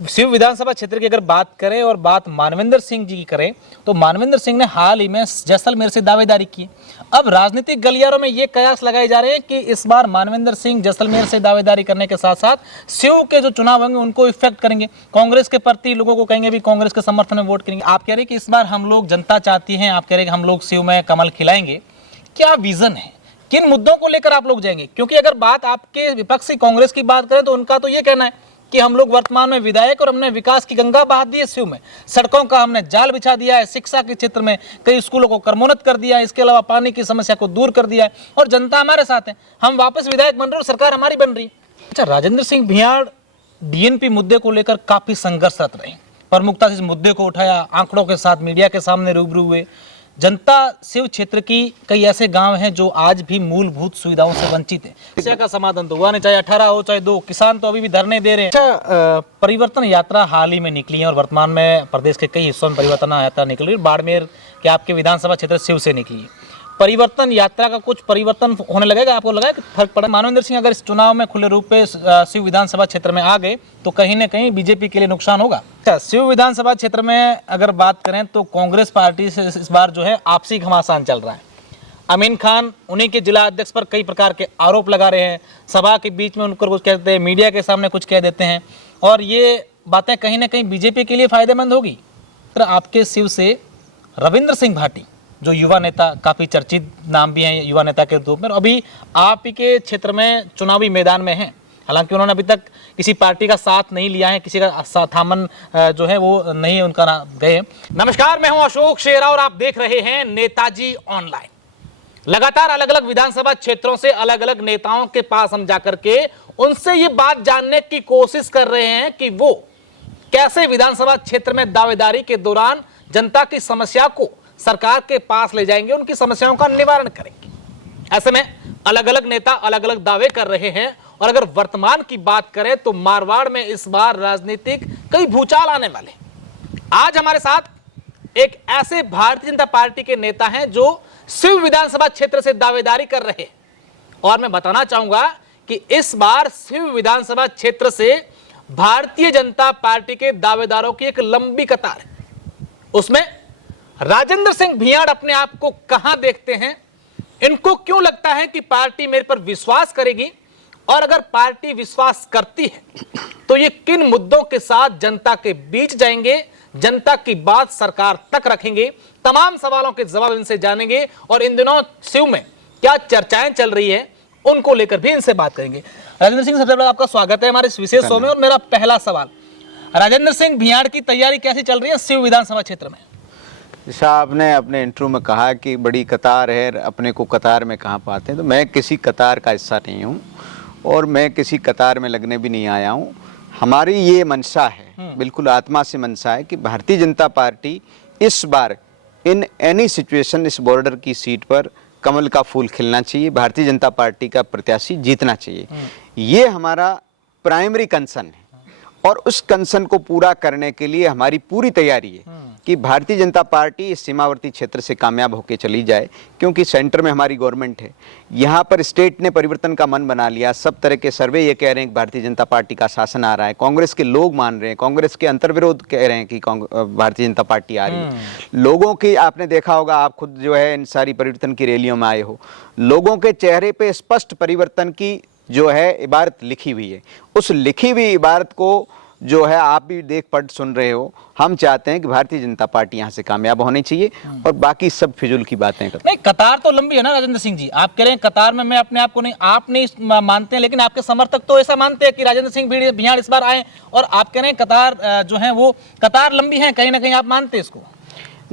शिव विधानसभा क्षेत्र की अगर बात करें और बात मानवेंद्र सिंह जी की करें तो मानवेंद्र सिंह ने हाल ही में जैसलमेर से दावेदारी की। अब राजनीतिक गलियारों में ये कयास लगाए जा रहे हैं कि इस बार मानवेंद्र सिंह जैसलमेर से दावेदारी करने के साथ साथ शिव के जो चुनाव होंगे उनको इफेक्ट करेंगे, कांग्रेस के प्रति लोगों को कहेंगे भी कांग्रेस के समर्थन में वोट करेंगे। आप कह रहे हैं कि इस बार हम लोग, जनता चाहती है, आप कह रहे हैं कि हम लोग शिव में कमल खिलाएंगे, क्या विजन है, किन मुद्दों को लेकर आप लोग जाएंगे? क्योंकि अगर बात आपके विपक्षी कांग्रेस की बात करें तो उनका तो ये कहना है कि हम लोग वर्तमान में विधायक और हमने विकास की गंगा बहा दी है शिव में, सड़कों का हमने जाल बिछा दिया है, शिक्षा के क्षेत्र में कई स्कूलों को क्रमोन्नत कर दिया है, इसके अलावा पानी की समस्या को दूर कर दिया है और जनता हमारे साथ है, हम वापस विधायक बन रहे हैं और सरकार हमारी बन रही है। अच्छा, राजेंद्र सिंह भियाड़ डीएनपी मुद्दे को लेकर काफी संघर्षरत रहे, प्रमुखता से इस मुद्दे को उठाया, आंकड़ों के साथ मीडिया के सामने रूबरू हुए। जनता शिव क्षेत्र की कई ऐसे गांव हैं जो आज भी मूलभूत सुविधाओं से वंचित है। समस्या का समाधान तो हुआ नहीं, चाहे 18 हो चाहे 2, किसान तो अभी भी धरने दे रहे हैं। अच्छा, परिवर्तन यात्रा हाल ही में निकली है और वर्तमान में प्रदेश के कई हिस्सों में परिवर्तन यात्रा निकली है। बाड़मेर के आपके विधानसभा क्षेत्र शिव से निकली है। परिवर्तन यात्रा का कुछ परिवर्तन होने लगेगा, आपको लगा कि फर्क पड़ा? मानवेंद्र सिंह अगर इस चुनाव में खुले रूप पे शिव विधानसभा क्षेत्र में आ गए तो कहीं ना कहीं बीजेपी के लिए नुकसान होगा। अच्छा, शिव विधानसभा क्षेत्र में अगर बात करें तो कांग्रेस पार्टी से इस बार जो है आपसी घमासान चल रहा है। अमीन खान उन्हीं के जिला अध्यक्ष पर कई प्रकार के आरोप लगा रहे हैं, सभा के बीच में उनको कुछ कहते हैं, मीडिया के सामने कुछ कह देते हैं और ये बातें कहीं ना कहीं बीजेपी के लिए फायदेमंद होगी। तो आपके शिव से रविंद्र सिंह भाटी जो युवा नेता, काफी चर्चित नाम भी हैं युवा नेता के रूप में, अभी आप ही के क्षेत्र में चुनावी मैदान में हैं। हालांकि उन्होंने अभी तक किसी पार्टी का साथ नहीं लिया है, किसी का थामन जो है वो नहीं उनका गए। नमस्कार, मैं हूं अशोक शेरा और आप देख रहे हैं नेताजी ऑनलाइन। लगातार अलग अलग विधानसभा क्षेत्रों से अलग अलग नेताओं के पास हम जाकर के उनसे ये बात जानने की कोशिश कर रहे हैं कि वो कैसे विधानसभा क्षेत्र में दावेदारी के दौरान जनता की समस्या को सरकार के पास ले जाएंगे, उनकी समस्याओं का निवारण करेंगे। ऐसे में अलग अलग नेता अलग अलग दावे कर रहे हैं और अगर वर्तमान की बात करें तो मारवाड़ में इस बार राजनीतिक कई भूचाल आने वाले। आज हमारे साथ एक ऐसे भारतीय जनता पार्टी के नेता हैं जो शिव विधानसभा क्षेत्र से दावेदारी कर रहे हैं और मैं बताना चाहूंगा कि इस बार शिव विधानसभा क्षेत्र से भारतीय जनता पार्टी के दावेदारों की एक लंबी कतार है। उसमें राजेंद्र सिंह भियाड़ अपने आप को कहां देखते हैं, इनको क्यों लगता है कि पार्टी मेरे पर विश्वास करेगी और अगर पार्टी विश्वास करती है तो ये किन मुद्दों के साथ जनता के बीच जाएंगे, जनता की बात सरकार तक रखेंगे, तमाम सवालों के जवाब इनसे जानेंगे और इन दिनों शिव में क्या चर्चाएं चल रही है उनको लेकर भी इनसे बात करेंगे। राजेंद्र सिंह, सबसे पहले आपका स्वागत है हमारे इस विशेष शो में और मेरा पहला सवाल, राजेंद्र सिंह भियाड़ की तैयारी कैसी चल रही है शिव विधानसभा क्षेत्र में? जैसा आपने अपने इंटरव्यू में कहा कि बड़ी कतार है, अपने को कतार में कहाँ पाते हैं, तो मैं किसी कतार का हिस्सा नहीं हूँ और मैं किसी कतार में लगने भी नहीं आया हूँ। हमारी ये मंशा है, बिल्कुल आत्मा से मंशा है कि भारतीय जनता पार्टी इस बार इन एनी सिचुएशन इस बॉर्डर की सीट पर कमल का फूल खिलना चाहिए, भारतीय जनता पार्टी का प्रत्याशी जीतना चाहिए। ये हमारा प्राइमरी कंसर्न है और उस कंसर्न को पूरा करने के लिए हमारी पूरी तैयारी है कि भारतीय जनता पार्टी इस सीमावर्ती क्षेत्र से कामयाब होकर चली जाए, क्योंकि सेंटर में हमारी गवर्नमेंट है। यहाँ पर स्टेट ने परिवर्तन का मन बना लिया, सब तरह के सर्वे ये कह रहे हैं कि भारतीय जनता पार्टी का शासन आ रहा है, कांग्रेस के लोग मान रहे हैं, कांग्रेस के अंतर्विरोध कह रहे हैं कि भारतीय जनता पार्टी आ रही है। लोगों की आपने देखा होगा, आप खुद जो है इन सारी परिवर्तन की रैलियों में आए हो, लोगों के चेहरे पे स्पष्ट परिवर्तन की जो है इबारत लिखी हुई है। उस लिखी हुई इबारत को जो है आप भी देख पढ़ सुन रहे हो। हम चाहते हैं कि भारतीय जनता पार्टी यहाँ से कामयाब होनी चाहिए और बाकी सब फिजूल की बातें करते। नहीं, कतार तो लंबी है ना राजेंद्र सिंह जी, आप कह रहे हैं कतार में मैं अपने आप को नहीं, आप नहीं मानते हैं, लेकिन आपके समर्थक तो ऐसा मानते हैं कि राजेंद्र सिंह भियाड़ इस बार आए और आप कह रहे हैं कतार जो है वो कतार लंबी है, कहीं ना कहीं आप मानते हैं इसको?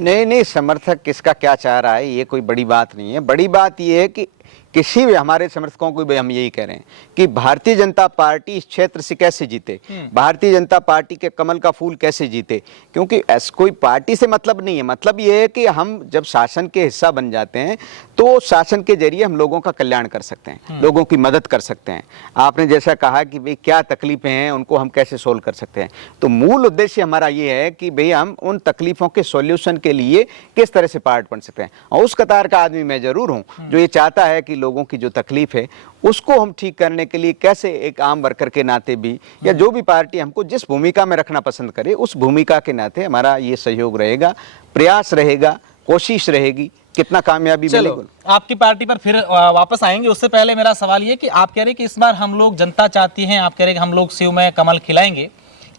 नहीं, समर्थक किसका क्या चाह रहा है ये कोई बड़ी बात नहीं है। बड़ी बात ये है कि किसी भी हमारे समर्थकों को भी हम यही कह रहे हैं कि भारतीय जनता पार्टी इस क्षेत्र से कैसे जीते, भारतीय जनता पार्टी के कमल का फूल कैसे जीते, क्योंकि ऐसा कोई पार्टी से मतलब नहीं है। मतलब ये है कि हम जब शासन के हिस्सा बन जाते हैं तो शासन के जरिए हम लोगों का कल्याण कर सकते हैं, लोगों की मदद कर सकते हैं। आपने जैसा कहा कि भाई क्या तकलीफें हैं उनको हम कैसे सोल्व कर सकते हैं, तो मूल उद्देश्य हमारा ये है कि भाई हम उन तकलीफों के सॉल्यूशन के लिए किस तरह से पार्ट बन सकते हैं। और उस कतार का आदमी मैं जरूर हूँ जो ये चाहता है कि लोगों की जो तकलीफ है उसको हम ठीक करने के लिए कैसे एक आम वर्कर के नाते भी, या जो भी पार्टी हमको जिस भूमिका में रखना पसंद करे उस भूमिका के नाते हमारा ये सहयोग रहेगा, प्रयास रहेगा, कोशिश रहेगी। कितना कामयाबी मिलेगी चलो आपकी पार्टी पर फिर वापस आएंगे, उससे पहले मेरा सवाल ये कि आप कह रहे हैं कि इस बार हम लोग, जनता चाहती है, आप कह रहे हैं कि हम लोग शिव में कमल खिलाएंगे,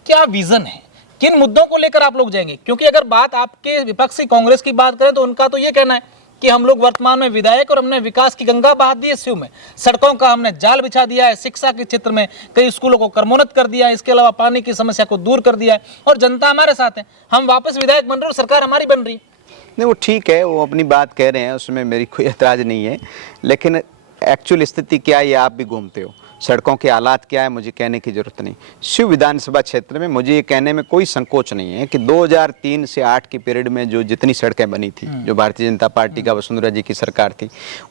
क्या विजन है, किन मुद्दों को लेकर आप लोग जाएंगे? क्योंकि अगर बात आपके विपक्षी कांग्रेस की बात करें तो उनका तो ये कहना है कि हम लोग वर्तमान में विधायक और हमने विकास की गंगा बहा दी है शिव में, सड़कों का हमने जाल बिछा दिया है, शिक्षा के क्षेत्र में कई स्कूलों को क्रमोन्नत कर दिया है, इसके अलावा पानी की समस्या को दूर कर दिया है, और जनता हमारे साथ है, हम वापस विधायक बन रहे हैं और सरकार हमारी बन रही है। नहीं, वो ठीक है, वो अपनी बात कह रहे हैं, उसमें मेरी कोई एतराज़ नहीं है, लेकिन एक्चुअल स्थिति क्या है ये आप भी घूमते हो, सड़कों के हालात क्या है मुझे कहने की जरूरत नहीं। शिव विधानसभा क्षेत्र में मुझे ये कहने में कोई संकोच नहीं है कि 2003 से 8 की पीरियड में जो जितनी सड़कें बनी थी, जो भारतीय जनता पार्टी का वसुंधरा जी की सरकार थी,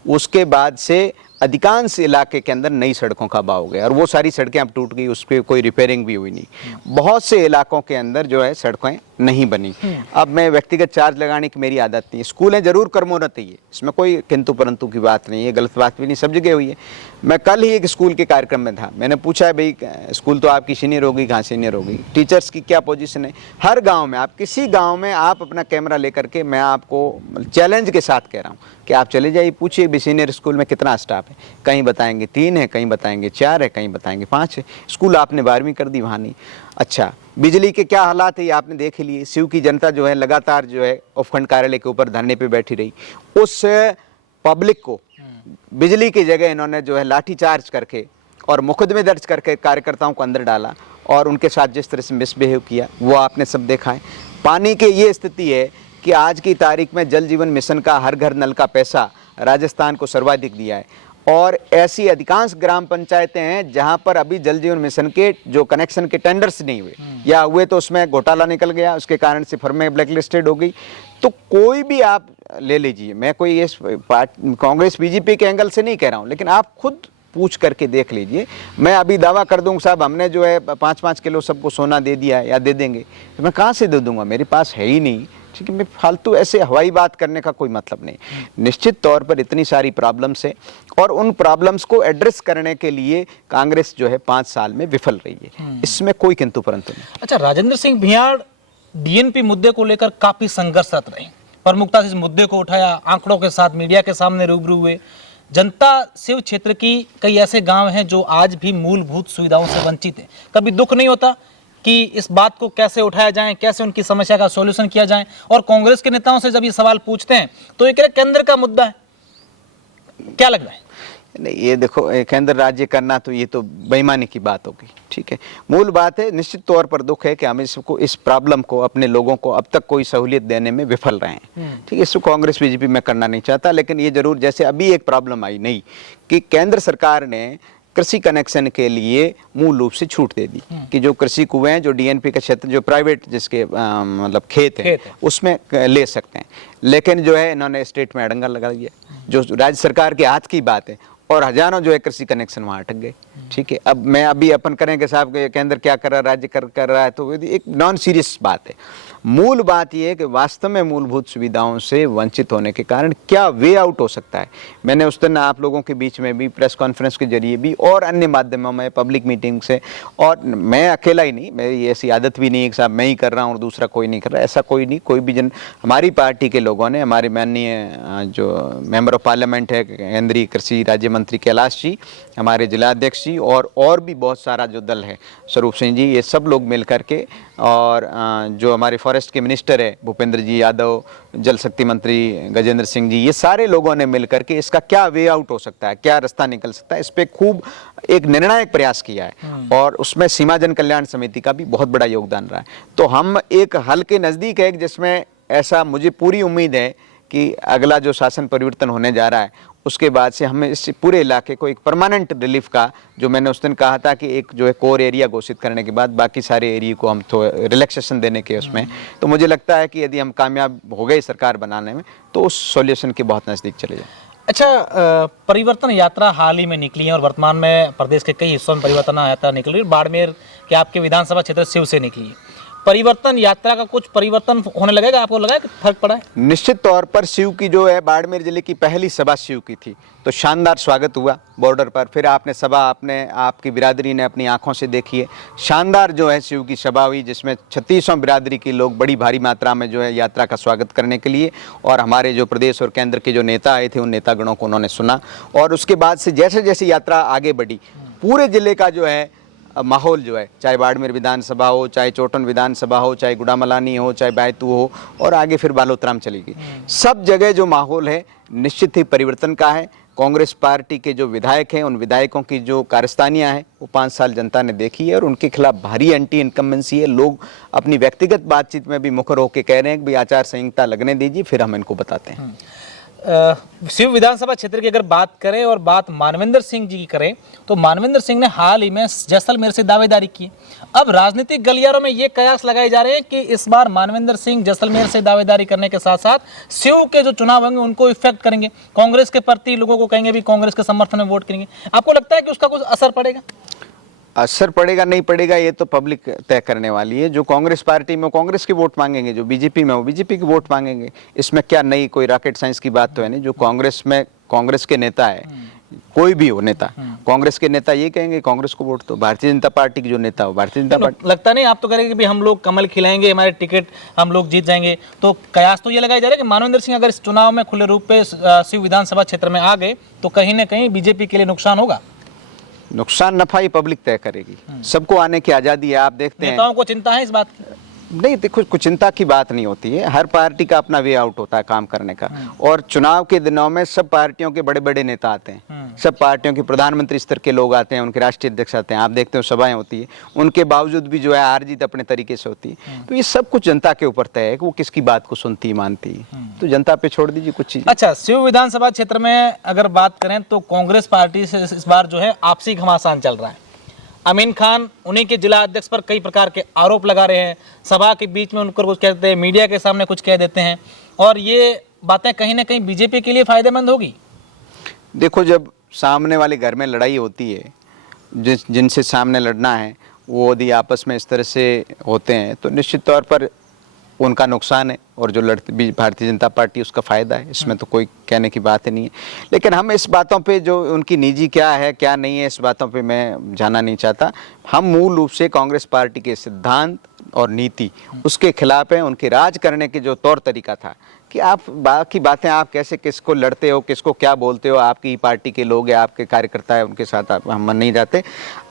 उसके बाद से अधिकांश इलाके के अंदर नई सड़कों का बहाव हो गया और वो सारी सड़कें अब टूट गई, उस पर कोई रिपेयरिंग भी हुई नहीं। बहुत से इलाकों के अंदर जो है सड़कें नहीं बनी। अब मैं व्यक्तिगत चार्ज लगाने की मेरी आदत नहीं है, स्कूलें जरूर क्रमोन्नत है, इसमें कोई किंतु परंतु की बात नहीं है, गलत बात भी नहीं, सब जगह हुई है। मैं कल ही एक स्कूल के कार्यक्रम में था, मैंने पूछा है भाई स्कूल तो आपकी सीनियर होगी, कहाँ सीनियर होगी, टीचर्स की क्या पोजीशन है। हर गाँव में, आप किसी गाँव में आप अपना कैमरा लेकर के, मैं आपको चैलेंज के साथ कह रहा हूँ कि आप चले जाइए, पूछिए भी सीनियर स्कूल में कितना स्टाफ है, कहीं बताएंगे 3 है, कहीं बताएंगे 4 है, कहीं बताएंगे 5 है। स्कूल आपने 12वीं कर दी, वहाँ नहीं। अच्छा, बिजली के क्या हालात है ये आपने देख लिए। शिव की जनता जो है लगातार जो है उपखंड कार्यालय के ऊपर धरने पे बैठी रही, उस पब्लिक को बिजली की जगह इन्होंने जो है लाठीचार्ज करके और मुकदमे दर्ज करके कार्यकर्ताओं को अंदर डाला और उनके साथ जिस तरह से मिसबिहेव किया वो आपने सब देखा है। पानी की ये स्थिति है कि आज की तारीख में जल जीवन मिशन का हर घर नल का पैसा राजस्थान को सर्वाधिक दिया है और ऐसी अधिकांश ग्राम पंचायतें हैं जहां पर अभी जल जीवन मिशन के जो कनेक्शन के टेंडर्स नहीं हुए या हुए तो उसमें घोटाला निकल गया, उसके कारण से फर्में ब्लैकलिस्टेड हो गई। तो कोई भी आप ले लीजिए, मैं कोई ये कांग्रेस बीजेपी के एंगल से नहीं कह रहा हूँ, लेकिन आप खुद पूछ करके देख लीजिए। मैं अभी दावा कर दूंगा साहब हमने जो है 5-5 किलो सबको सोना दे दिया है या दे देंगे, तो मैं कहाँ से दे दूंगा, मेरे पास है ही नहीं। ठीक है, मैं फालतू ऐसे हवाई बात करने का कोई मतलब नहीं। निश्चित तौर पर इतनी सारी प्रॉब्लम्स है और उन प्रॉब्लम्स को एड्रेस करने के लिए कांग्रेस जो है 5 साल में विफल रही है, इसमें कोई किंतु परंतु नहीं। अच्छा, राजेंद्र सिंह भियाड़ डीएनपी मुद्दे को लेकर काफी संघर्षरत रहे, प्रमुखता से इस मुद्दे को उठाया, आंकड़ों के साथ मीडिया के सामने रूबरू हुए। जनता शिव क्षेत्र की कई ऐसे गांव हैं जो आज भी मूलभूत सुविधाओं से वंचित हैं। कभी दुख नहीं होता कि इस बात को कैसे उठाया जाए, कैसे उनकी समस्या का सॉल्यूशन किया जाए? और कांग्रेस के नेताओं से जब ये सवाल पूछते हैं तो ये कह रहे केंद्र का मुद्दा है, क्या लग रहा है? नहीं, ये देखो केंद्र राज्य करना तो ये तो बेईमानी की बात होगी। ठीक है, मूल बात है निश्चित तौर पर दुख है कि हम इसको, इस प्रॉब्लम को, अपने लोगों को अब तक कोई सहूलियत देने में विफल रहे हैं। ठीक है, इसको कांग्रेस बीजेपी में करना नहीं चाहता, लेकिन ये जरूर जैसे अभी एक प्रॉब्लम आई नहीं कि केंद्र सरकार ने कृषि कनेक्शन के लिए मूल रूप से छूट दे दी कि जो कृषि कुएं हैं, जो डीएनपी का क्षेत्र, जो प्राइवेट जिसके मतलब खेत हैं उसमें ले सकते हैं, लेकिन जो है इन्होंने स्टेट में अड़ंगा लगा दिया, जो राज्य सरकार के हाथ की बात है, और हजारों जो है कृषि कनेक्शन वहाँ अटक गए। ठीक है, अब मैं अभी अपन करेंगे साहब केंद्र क्या कर रहा है, राज्य कर रहा है, तो एक नॉन सीरियस बात है। मूल बात यह है कि वास्तव में मूलभूत सुविधाओं से वंचित होने के कारण क्या वे आउट हो सकता है। मैंने उस दिन आप लोगों के बीच में भी प्रेस कॉन्फ्रेंस के जरिए भी और अन्य माध्यमों में पब्लिक मीटिंग से, और मैं अकेला ही नहीं, मेरी ऐसी आदत भी नहीं है कि साहब मैं ही कर रहा हूँ और दूसरा कोई नहीं कर रहा, ऐसा कोई नहीं, कोई भी हमारी पार्टी के लोगों ने, हमारे माननीय जो मेंबर ऑफ पार्लियामेंट है केंद्रीय कृषि राज्य मंत्री कैलाश जी, हमारे जिलाध्यक्ष जी और भी बहुत सारा जो दल है, स्वरूप सिंह जी, ये सब लोग मिल करके, और जो हमारे फॉरेस्ट के मिनिस्टर है भूपेंद्र जी यादव, जल शक्ति मंत्री गजेंद्र सिंह जी, ये सारे लोगों ने मिल करके इसका क्या वे आउट हो सकता है, क्या रास्ता निकल सकता है, इस पर खूब एक निर्णायक प्रयास किया है और उसमें सीमा जन कल्याण समिति का भी बहुत बड़ा योगदान रहा है। तो हम एक हल के नज़दीक है जिसमें ऐसा मुझे पूरी उम्मीद है कि अगला जो शासन परिवर्तन होने जा रहा है उसके बाद से हमें इस पूरे इलाके को एक परमानेंट रिलीफ का, जो मैंने उस दिन कहा था कि एक जो है कोर एरिया घोषित करने के बाद बाकी सारे एरिया को हम थोड़ा रिलैक्सेशन देने के उसमें, तो मुझे लगता है कि यदि हम कामयाब हो गए सरकार बनाने में तो उस सॉल्यूशन के बहुत नज़दीक चले जाए। अच्छा, परिवर्तन यात्रा हाल ही में निकली है और वर्तमान में प्रदेश के कई हिस्सों में परिवर्तन यात्रा निकली है। बाड़मेर के आपके विधानसभा क्षेत्र शिव से निकली है। परिवर्तन, यात्रा का कुछ परिवर्तन होने लगेगा? आपको लगा है कि फर्क पड़ा है? निश्चित तौर पर शिव की जो है बाड़मेर जिले की पहली सभा शिव की थी, तो शानदार स्वागत हुआ बॉर्डर पर। फिर आपने सभा आपकी बिरादरी ने अपनी आंखों से देखी है, शानदार जो है शिव की सभा हुई, जिसमें 3600 बिरादरी के लोग बड़ी भारी मात्रा में जो है यात्रा का स्वागत करने के लिए, और हमारे जो प्रदेश और केंद्र के जो नेता आए थे उन नेतागणों को उन्होंने सुना। और उसके बाद से जैसे जैसे यात्रा आगे बढ़ी, पूरे जिले का जो है माहौल जो है, चाहे बाड़मेर विधानसभा हो, चाहे चोटन विधानसभा हो, चाहे गुड़ामलानी हो, चाहे बैतू हो, और आगे फिर बालोतराम चली गई, सब जगह जो माहौल है निश्चित ही परिवर्तन का है। कांग्रेस पार्टी के जो विधायक हैं, उन विधायकों की जो कारस्तानियां हैं वो 5 साल जनता ने देखी है, और उनके खिलाफ भारी एंटी इनकम्बेंसी है। लोग अपनी व्यक्तिगत बातचीत में भी मुखर होकर कह रहे हैं कि भाई आचार संहिता लगने दीजिए, फिर हम इनको बताते हैं। शिव विधानसभा क्षेत्र की अगर बात करें और बात मानवेंद्र सिंह जी की करें, तो मानवेंद्र सिंह ने हाल ही में जैसलमेर से दावेदारी की। अब राजनीतिक गलियारों में ये कयास लगाए जा रहे हैं कि इस बार मानवेंद्र सिंह जैसलमेर से दावेदारी करने के साथ साथ शिव के जो चुनाव होंगे उनको इफेक्ट करेंगे, कांग्रेस के प्रति लोगों को कहेंगे भी कांग्रेस के समर्थन में वोट करेंगे। आपको लगता है कि उसका कुछ असर पड़ेगा? असर पड़ेगा नहीं पड़ेगा ये तो पब्लिक तय करने वाली है। जो कांग्रेस पार्टी में वो कांग्रेस के वोट मांगेंगे, जो बीजेपी में वो बीजेपी के वोट मांगेंगे। इसमें क्या नई कोई रॉकेट साइंस की बात तो है नहीं। जो कांग्रेस में कांग्रेस के नेता है, कोई भी हो नेता, कांग्रेस के नेता ये कहेंगे कांग्रेस को वोट दो। भारतीय जनता पार्टी की जो नेता हो भारतीय जनता पार्टी। लगता नहीं आप तो कह रहे हैं कि हम लोग कमल खिलाएंगे, हमारे टिकट हम लोग जीत जाएंगे, तो कयास तो ये लगाया जा रहा है कि मानवेंद्र सिंह अगर इस चुनाव में खुले रूप पे शिव विधानसभा क्षेत्र में आ गए तो कहीं ना कहीं बीजेपी के लिए नुकसान होगा। नुकसान नफा ही पब्लिक तय करेगी। सबको आने की आज़ादी है। आप देखते हैं नेताओं को चिंता है इस बात की? नहीं, देखो कुछ चिंता की बात नहीं होती है। हर पार्टी का अपना वे आउट होता है काम करने का, और चुनाव के दिनों में सब पार्टियों के बड़े बड़े नेता आते हैं, सब पार्टियों के प्रधानमंत्री स्तर के लोग आते हैं, उनके राष्ट्रीय अध्यक्ष आते हैं। आप देखते हो सभाएं होती है, उनके बावजूद भी जो है हार जीत अपने तरीके से होती है। तो ये सब कुछ जनता के ऊपर तय है कि वो किसकी बात को सुनती मानती है। तो जनता पे छोड़ दीजिए कुछ चीज़। अच्छा, शिव विधानसभा क्षेत्र में अगर बात करें तो कांग्रेस पार्टी से इस बार जो है आपसी घमासान चल रहा है। अमीन खान उन्हीं के जिला अध्यक्ष पर कई प्रकार के आरोप लगा रहे हैं, सभा के बीच में उनको कुछ कहते हैं, मीडिया के सामने कुछ कह देते हैं, और ये बातें कहीं ना कहीं बीजेपी के लिए फायदेमंद होगी। देखो, जब सामने वाले घर में लड़ाई होती है, जिनसे सामने लड़ना है वो यदि आपस में इस तरह से होते हैं तो निश्चित तौर पर उनका नुकसान है, और जो लड़ती भारतीय जनता पार्टी उसका फ़ायदा है। इसमें तो कोई कहने की बात ही नहीं है। लेकिन हम इस बातों पे, जो उनकी निजी क्या है क्या नहीं है, इस बातों पे मैं जाना नहीं चाहता। हम मूल रूप से कांग्रेस पार्टी के सिद्धांत और नीति उसके खिलाफ हैं। उनके राज करने के जो तौर तरीका था कि आप बाकी बातें, आप कैसे किसको लड़ते हो, किसको क्या बोलते हो, आपकी पार्टी के लोग हैं, आपके कार्यकर्ता है, उनके साथ हम नहीं जाते।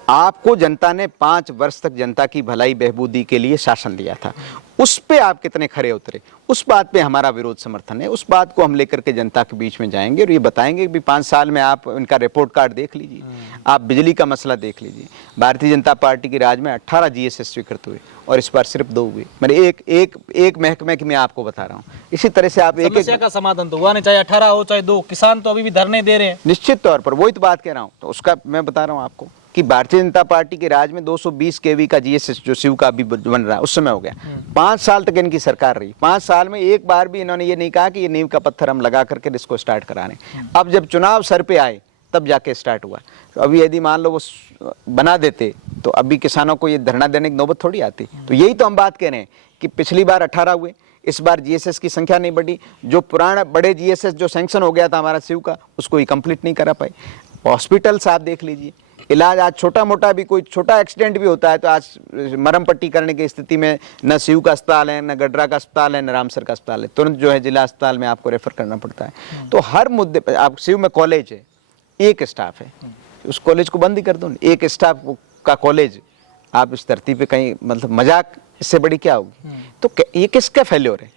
आपको जनता ने 5 वर्ष तक जनता की भलाई बहबूदी के लिए शासन दिया था, उस पे आप कितने खरे उतरे, उस बात पे हमारा विरोध समर्थन है। उस बात को हम लेकर के जनता के बीच में जाएंगे और ये बताएंगे कि 5 साल में आप इनका रिपोर्ट कार्ड देख लीजिए, आप बिजली का मसला देख लीजिए। भारतीय जनता पार्टी के राज में 18 GSS स्वीकृत हुए और इस बार सिर्फ 2 हुए। मैंने एक महकमे की मैं आपको बता रहा हूँ। इसी तरह से आप समस्या का समाधान तो हुआ नहीं, चाहे 18 हो चाहे 2। किसान तो अभी भी धरने दे रहे हैं। निश्चित तौर पर वही तो बात कह रहा हूँ। तो उसका मैं बता रहा हूँ आपको कि भारतीय जनता पार्टी के राज में 220 kV का GSS जो शिव का अभी बन रहा है उस समय हो गया। 5 साल तक इनकी सरकार रही। 5 साल में एक बार भी इन्होंने ये नहीं कहा कि ये नींव का पत्थर हम लगा करके इसको स्टार्ट करा रहे हैं। अब जब चुनाव सर पे आए तब जाके स्टार्ट हुआ। तो अभी यदि मान लो वो बना देते तो अभी किसानों को ये धरना देने की नौबत थोड़ी आती। तो यही तो हम बात कह रहे हैं कि पिछली बार 18 हुए, इस बार GSS की संख्या नहीं बढ़ी। जो पुराना बड़े GSS जो सैंक्शन हो गया था हमारा शिव का, उसको ही कंप्लीट नहीं करा पाए। हॉस्पिटल्स आप देख लीजिए, इलाज आज छोटा मोटा भी कोई छोटा एक्सीडेंट भी होता है तो आज मरहम पट्टी करने की स्थिति में न शिव का अस्पताल है, न गडरा का अस्पताल है, न रामसर का अस्पताल है। तुरंत जो है जिला अस्पताल में आपको रेफर करना पड़ता है। तो हर मुद्दे पर आप शिव में कॉलेज है, एक स्टाफ है, उस कॉलेज को बंद ही कर दो। एक स्टाफ का कॉलेज आप इस धरती पे कहीं, मतलब मजाक इससे बड़ी क्या होगी। तो ये किसका फेल्योर है?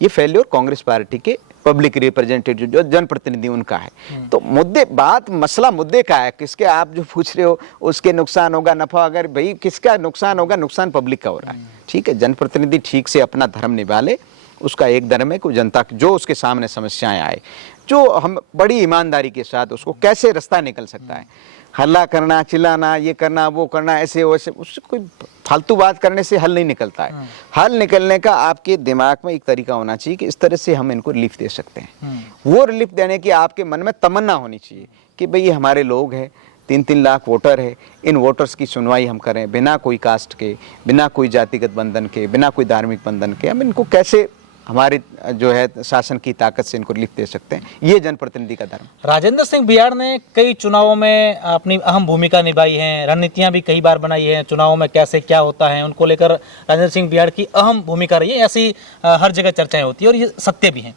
ये फेल्योर कांग्रेस पार्टी के पब्लिक रिप्रेजेंटेटिव जो जनप्रतिनिधि उनका है। तो मुद्दे बात मसला मुद्दे का है, किसके आप जो पूछ रहे हो उसके नुकसान होगा नफा, अगर भाई किसका नुकसान होगा, नुकसान पब्लिक का हो रहा है। ठीक है, जनप्रतिनिधि ठीक से अपना धर्म निभा ले, उसका एक धर्म है कि जनता जो उसके सामने समस्याएं आए, जो हम बड़ी ईमानदारी के साथ उसको कैसे रास्ता निकल सकता है। हल्ला करना, चिल्लाना, ये करना, वो करना, ऐसे वैसे, उससे कोई फालतू बात करने से हल नहीं निकलता है। हल निकलने का आपके दिमाग में एक तरीका होना चाहिए कि इस तरह से हम इनको रिलीफ दे सकते हैं। वो रिलीफ देने की आपके मन में तमन्ना होनी चाहिए कि भाई ये हमारे लोग हैं, 3-3 लाख वोटर है, इन वोटर्स की सुनवाई हम करें बिना कोई कास्ट के, बिना कोई जातिगत बंधन के, बिना कोई धार्मिक बंधन के, हम इनको कैसे हमारे जो है शासन की ताकत से इनको रिलीफ दे सकते हैं। ये जनप्रतिनिधि का धर्म। राजेंद्र सिंह बिहाड़ ने कई चुनावों में अपनी अहम भूमिका निभाई है, रणनीतियां भी कई बार बनाई है, चुनावों में कैसे क्या होता है उनको लेकर राजेंद्र सिंह बिहाड़ की अहम भूमिका रही है, ऐसी हर जगह चर्चाएं होती है और ये सत्य भी हैं।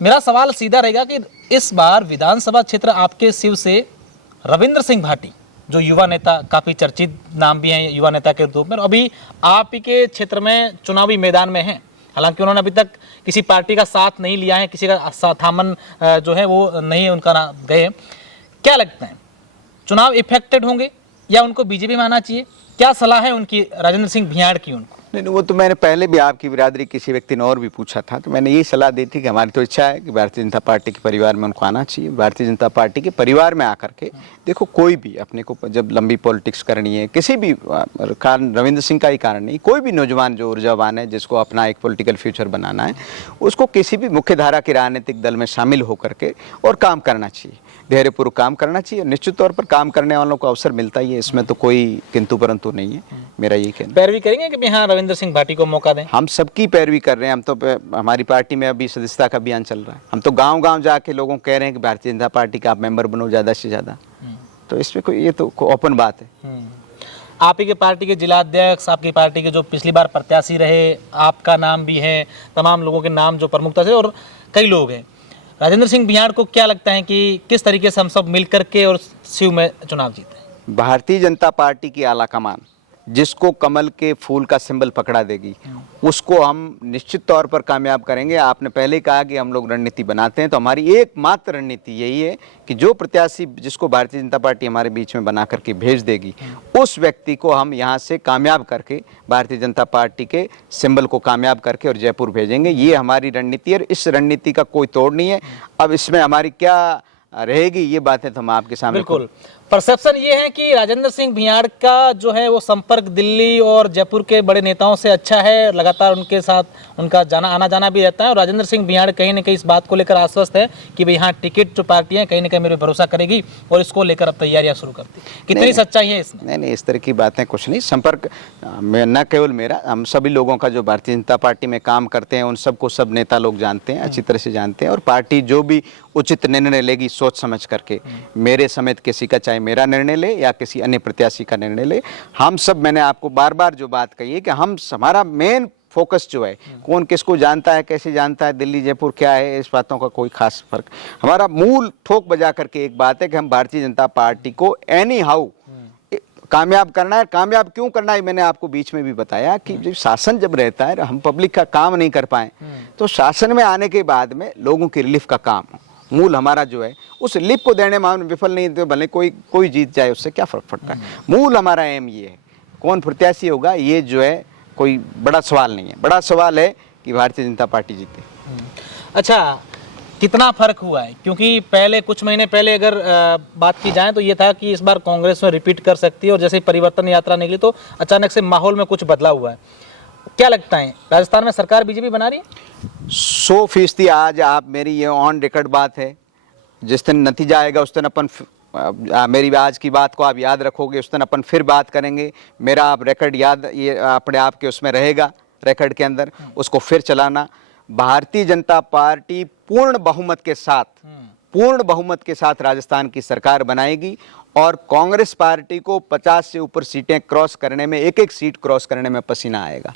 मेरा सवाल सीधा रहेगा कि इस बार विधानसभा क्षेत्र आपके शिव से रविंद्र सिंह भाटी, जो युवा नेता, काफ़ी चर्चित नाम भी हैं युवा नेता के रूप में, अभी आप ही के क्षेत्र में चुनावी मैदान में हैं। हालांकि उन्होंने अभी तक किसी पार्टी का साथ नहीं लिया है, किसी का थामन जो है वो नहीं है उनका गए। क्या लगता है, चुनाव इफेक्टेड होंगे या उनको बीजेपी में आना चाहिए? क्या सलाह है उनकी, राजेंद्र सिंह बिहाड़ की उनको? नहीं, वो तो मैंने पहले भी आपकी बिरादरी किसी व्यक्ति ने और भी पूछा था, तो मैंने यही सलाह दी थी कि हमारी तो इच्छा है कि भारतीय जनता पार्टी के परिवार में उनको आना चाहिए। भारतीय जनता पार्टी के परिवार में आकर के देखो, कोई भी अपने को जब लंबी पॉलिटिक्स करनी है, किसी भी कारण, रविंद्र सिंह का ही कारण नहीं, कोई भी नौजवान जो ऊर्जावान है, जिसको अपना एक पॉलिटिकल फ्यूचर बनाना है, उसको किसी भी मुख्य धारा के राजनीतिक दल में शामिल होकर के और काम करना चाहिए, धैर्यपूर्वक काम करना चाहिए। निश्चित तौर पर काम करने वालों को अवसर मिलता ही है, इसमें तो कोई किंतु परंतु नहीं है। मेरा यही कहना। पैरवी करेंगे कि हाँ रविंद्र सिंह भाटी को मौका दें? हम सबकी पैरवी कर रहे हैं। हम तो हमारी पार्टी में अभी सदस्यता का अभियान चल रहा है। हम तो गांव-गांव जाके लोगों को कह रहे हैं कि भारतीय जनता पार्टी का आप मेंबर बनो ज़्यादा से ज़्यादा। तो इसमें कोई, ये तो ओपन बात है। आप ही के पार्टी के जिला अध्यक्ष, आपकी पार्टी के जो पिछली बार प्रत्याशी रहे, आपका नाम भी है, तमाम लोगों के नाम जो प्रमुखता से, और कई लोग हैं। राजेंद्र सिंह बिहाड़ को क्या लगता है कि किस तरीके से हम सब मिल करके और शिव में चुनाव जीते? भारतीय जनता पार्टी की आला कमान जिसको कमल के फूल का सिंबल पकड़ा देगी, उसको हम निश्चित तौर पर कामयाब करेंगे। आपने पहले ही कहा कि हम लोग रणनीति बनाते हैं, तो हमारी एकमात्र रणनीति यही है कि जो प्रत्याशी जिसको भारतीय जनता पार्टी हमारे बीच में बना करके भेज देगी, उस व्यक्ति को हम यहाँ से कामयाब करके भारतीय जनता पार्टी के सिंबल को कामयाब करके और जयपुर भेजेंगे। ये हमारी रणनीति है, इस रणनीति का कोई तोड़ नहीं है। अब इसमें हमारी क्या रहेगी, ये बातें तो हम आपके सामने। बिल्कुल, परसेप्शन ये है कि राजेंद्र सिंह बिहाड़ का जो है वो संपर्क दिल्ली और जयपुर के बड़े नेताओं से अच्छा है, लगातार उनके साथ उनका आना जाना भी रहता है, और राजेंद्र सिंह बिहाड़ कहीं ना कहीं इस बात को लेकर आश्वस्त है कि भाई हाँ, टिकट जो पार्टी है कहीं ना कहीं मेरे भरोसा करेगी और इसको लेकर अब तैयारियां शुरू करती। कितनी सच्चाई है इसमें? नहीं, इस तरह की बातें कुछ नहीं। संपर्क न केवल मेरा, हम सभी लोगों का जो भारतीय जनता पार्टी में काम करते हैं, उन सबको सब नेता लोग जानते हैं, अच्छी तरह से जानते हैं। और पार्टी जो भी उचित निर्णय लेगी सोच समझ करके, मेरे समेत किसी का, चाहे मेरा निर्णय ले या किसी अन्य प्रत्याशी का निर्णय ले, हम सब, मैंने आपको बार बार जो बात कही है कि हम, हमारा मेन फोकस जो है, कौन किसको जानता है, कैसे जानता है, दिल्ली जयपुर क्या है, इस बातों का कोई खास फर्क। हमारा मूल ठोक बजा करके एक बात है कि हम भारतीय जनता पार्टी को एनी हाउ कामयाब करना है। कामयाब क्यों करना है, मैंने आपको बीच में भी बताया कि जब शासन जब रहता है, हम पब्लिक का काम नहीं कर पाए, तो शासन में आने के बाद में लोगों की रिलीफ का काम हो। मूल हमारा जो है, उस रिलीफ को देने में हम विफल नहीं, तो भले कोई जीत जाए, उससे क्या फर्क पड़ता है। मूल हमारा एम ये है, कौन प्रत्याशी होगा ये जो है कोई बड़ा सवाल नहीं है। बड़ा सवाल है कि भारतीय जनता पार्टी जीते। अच्छा, कितना फर्क हुआ है? क्योंकि पहले कुछ महीने पहले अगर बात की जाए तो ये था कि इस बार कांग्रेस में रिपीट कर सकती है, और जैसे परिवर्तन यात्रा निकली तो अचानक से माहौल में कुछ बदलाव हुआ है। क्या लगता है, राजस्थान में सरकार बीजेपी बना रही है? 100% आज आप, मेरी ये ऑन रिकॉर्ड बात है, जिस दिन नतीजा आएगा उस दिन अपन, मेरी आज की बात को आप याद रखोगे, उस दिन अपन फिर बात करेंगे। मेरा आप रिकॉर्ड याद, ये अपने आप के उसमें रहेगा, रिकॉर्ड के अंदर, उसको फिर चलाना। भारतीय जनता पार्टी पूर्ण बहुमत के साथ राजस्थान की सरकार बनाएगी, और कांग्रेस पार्टी को 50 से ऊपर सीटें क्रॉस करने में, एक एक सीट क्रॉस करने में पसीना आएगा।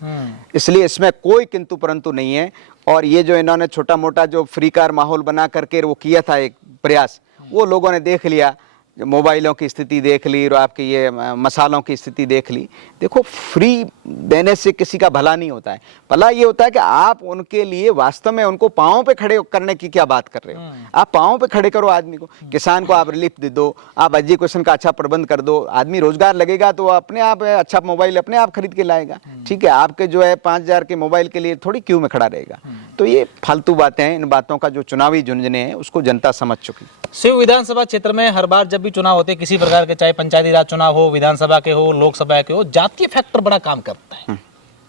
इसलिए इसमें कोई किंतु परंतु नहीं है। और ये जो इन्होंने छोटा मोटा जो फ्री कार माहौल बना करके वो किया था एक प्रयास, वो लोगों ने देख लिया, मोबाइलों की स्थिति देख ली और आपके ये मसालों की स्थिति देख ली। देखो, फ्री देने से किसी का भला नहीं होता है। भला ये होता है कि आप उनके लिए वास्तव में उनको पाँव पे खड़े करने की क्या बात कर रहे हो। आप पाँव पे खड़े करो आदमी को, किसान को आप रिलीफ दे दो, आप एजुकेशन का अच्छा प्रबंध कर दो, आदमी रोजगार लगेगा तो अपने आप अच्छा मोबाइल अपने आप खरीद के लाएगा। ठीक है, आपके जो है 5,000 के मोबाइल के लिए थोड़ी क्यू में खड़ा रहेगा। तो ये फालतू बातें हैं। इन बातों का जो चुनावी झुंझुने हैं उसको जनता समझ चुकी। शिव विधानसभा क्षेत्र में हर बार जब भी चुनाव होते हैं, किसी प्रकार के, चाहे पंचायती राज चुनाव हो, विधानसभा के हो, लोकसभा के हो, जातीय फैक्टर बड़ा काम करता है।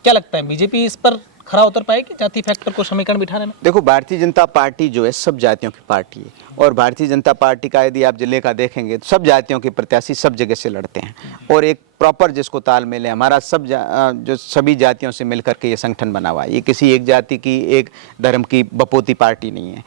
क्या लगता है, बीजेपी इस पर खरा उतर पाएगी जाति फैक्टर को समीकरण बिठाने में? देखो, भारतीय जनता पार्टी जो है सब जातियों की पार्टी है, और भारतीय जनता पार्टी का यदि आप जिले का देखेंगे तो सब जातियों के प्रत्याशी सब जगह से लड़ते हैं, और एक प्रॉपर जिसको तालमेल है, हमारा सब जो सभी जातियों से मिलकर के ये संगठन बना हुआ है। ये किसी एक जाति की, एक धर्म की बपोती पार्टी नहीं है।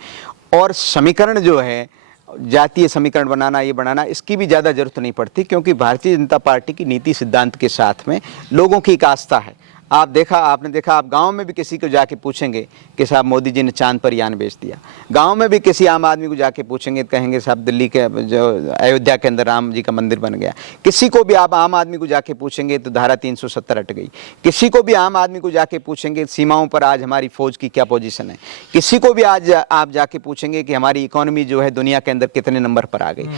और समीकरण जो है, जातीय समीकरण बनाना, ये बनाना, इसकी भी ज़्यादा जरूरत नहीं पड़ती, क्योंकि भारतीय जनता पार्टी की नीति सिद्धांत के साथ में लोगों की एक आस्था है। आपने देखा, आप गांव में भी किसी को जाके पूछेंगे कि साहब मोदी जी ने चांद पर यान भेज दिया। गांव में भी किसी आम आदमी को जाके पूछेंगे तो कहेंगे साहब दिल्ली के जो अयोध्या के अंदर राम जी का मंदिर बन गया। किसी को भी आप आम आदमी को जाके पूछेंगे तो धारा 370 हट गई। किसी को भी आम आदमी को जाके पूछेंगे सीमाओं पर आज हमारी फौज की क्या पोजीशन है। किसी को भी आज आप जाके पूछेंगे कि हमारी इकोनॉमी जो है दुनिया के अंदर कितने नंबर पर आ गई।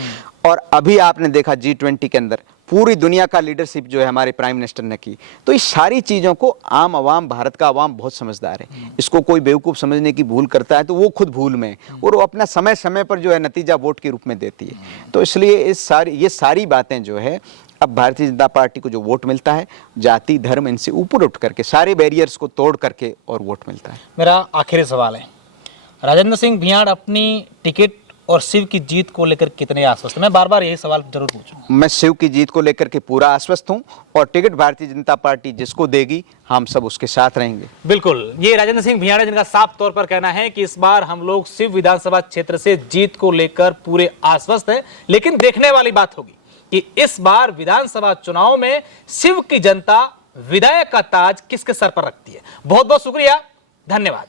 और अभी आपने देखा G20 के अंदर पूरी दुनिया का लीडरशिप जो है हमारे प्राइम मिनिस्टर ने की। तो इस सारी चीज़ों को आम आवाम, भारत का आवाम बहुत समझदार है। इसको कोई बेवकूफ़ समझने की भूल करता है तो वो खुद भूल में है, और वो अपना समय समय पर जो है नतीजा वोट के रूप में देती है। तो इसलिए ये सारी बातें जो है, अब भारतीय जनता पार्टी को जो वोट मिलता है, जाति धर्म इनसे ऊपर उठ करके, सारे बैरियर्स को तोड़ करके और वोट मिलता है। मेरा आखिरी सवाल है, राजेंद्र सिंह भियाड़ अपनी टिकट और शिव की जीत को लेकर कितने आश्वस्त हैं? मैं बार बार यही सवाल जरूर पूछूंगा। मैं शिव की जीत को लेकर के पूरा आश्वस्त हूं, और टिकट भारतीय जनता पार्टी जिसको देगी हम सब उसके साथ रहेंगे। बिल्कुल, ये राजेंद्र सिंह भियाड़ जिनका साफ तौर पर कहना है कि इस बार हम लोग शिव विधानसभा क्षेत्र से जीत को लेकर पूरे आश्वस्त हैं। लेकिन देखने वाली बात होगी कि इस बार विधानसभा चुनाव में शिव की जनता विधायक का ताज किसके सर पर रखती है। बहुत बहुत शुक्रिया, धन्यवाद।